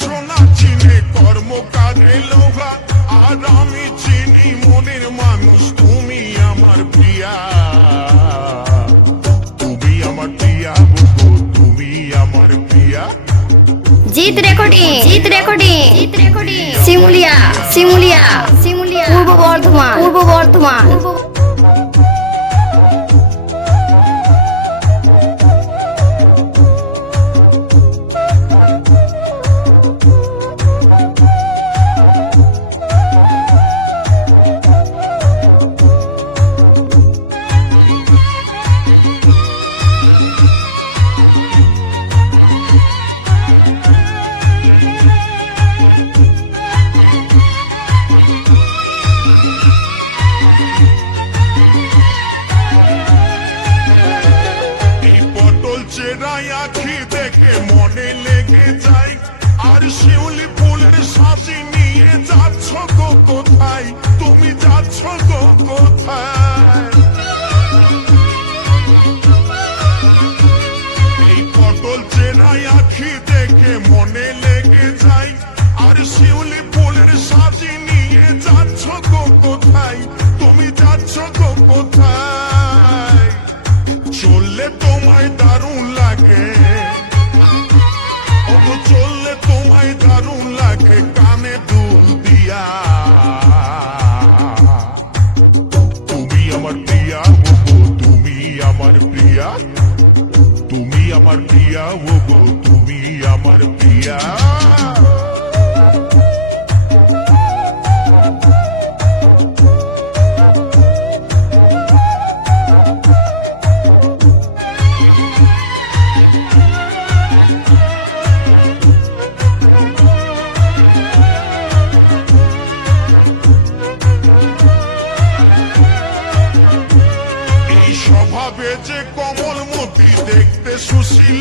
সোনা চিনে কর্ম কাজে লোভা আর আমি চিনি মনের মানুষ, তুমি আমার প্রিয়া। তুমি আমার প্রিয়া বন্ধু তুমি আমার প্রিয়া। জিত রেকর্ডিং জিত রেকর্ডিং জিত রেকর্ডিং। সিমুলিয়া সিমুলিয়া সিমুলিয়া পূর্ব বর্ধমান পূর্ব বর্ধমান। fire.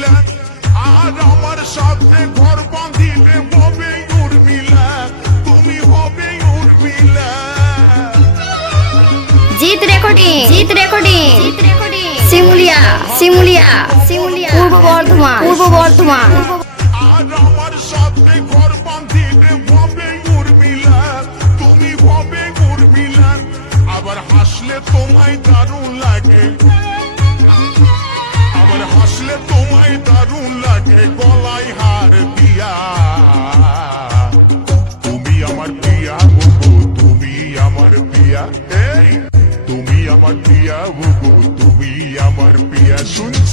সুশীলা আর আমার সাথে ঘর বাঁধিলে হবে উর্মিলা তুমি হবে উর্মিলা জিত রেকর্ডিং জিত রেকর্ডিং জিত রেকর্ডিং। শিমুলিয়া শিমুলিয়া শিমুলিয়া। পূর্ব বর্ধমান পূর্ব বর্ধমান। আর আমার সাথে ঘর বাঁধিলে হবে উর্মিলা তুমি হবে উর্মিলা আবার হাসলে তোমায় দারুণ লাগে। আবার হাসলে তোমায় দারুণ লাগে, গলায় হার দিয়া। তুমি আমার প্রিয়া বুবু তুমি আমার এই, তুমি আমার প্রিয়া বুবু তুমি আমার প্রিয়া। শুনছো?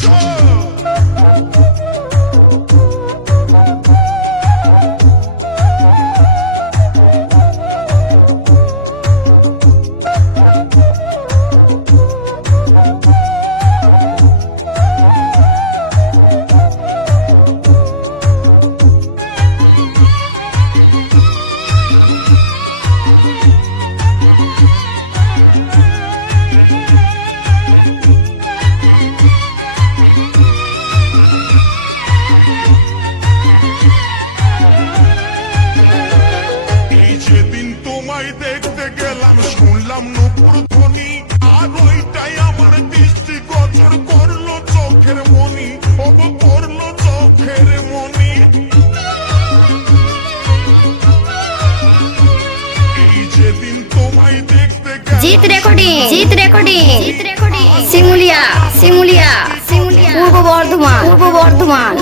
গেলাম শুনলাম নুপুর ধ্বনি আর ওইটাই আমার দৃষ্টি গোচর করল চোখের মনি। ও করল চোখের মনি। যেদিন তোমায় দেখতে জিত রেকর্ডিং জিত রেকর্ডিং। জিত রেকর্ডিং। শিমুলিয়া শিমুলিয়া। শিমুলিয়া। পূর্ব বর্ধমান পূর্ব বর্ধমান।